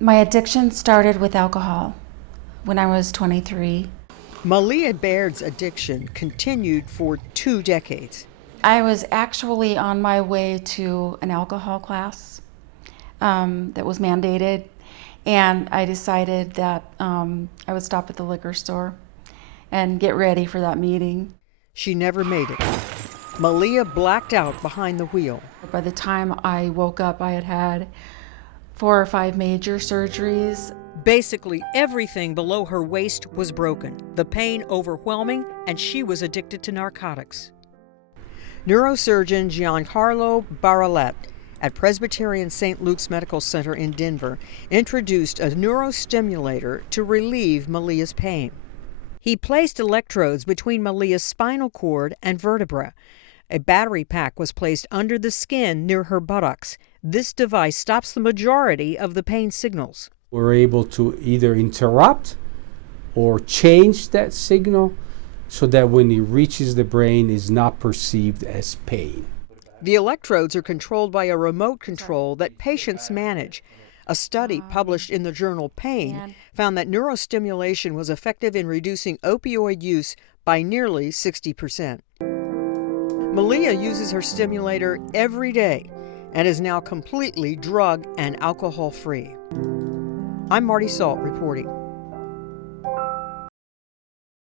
My addiction started with alcohol when I was 23. Malia Baird's addiction continued for 2 decades. I was actually on my way to an alcohol class that was mandated, and I decided that I would stop at the liquor store and get ready for that meeting. She never made it. Malia blacked out behind the wheel. By the time I woke up, I had had 4 or 5 major surgeries. Basically, everything below her waist was broken, the pain overwhelming, and she was addicted to narcotics. Neurosurgeon Giancarlo Baralet at Presbyterian St. Luke's Medical Center in Denver introduced a neurostimulator to relieve Malia's pain. He placed electrodes between Malia's spinal cord and vertebra. A battery pack was placed under the skin near her buttocks. This device stops the majority of the pain signals. We're able to either interrupt or change that signal so that when it reaches the brain, it's not perceived as pain. The electrodes are controlled by a remote control that patients manage. A study published in the journal Pain found that neurostimulation was effective in reducing opioid use by nearly 60%. Malia uses her stimulator every day and is now completely drug and alcohol free. I'm Marty Salt reporting.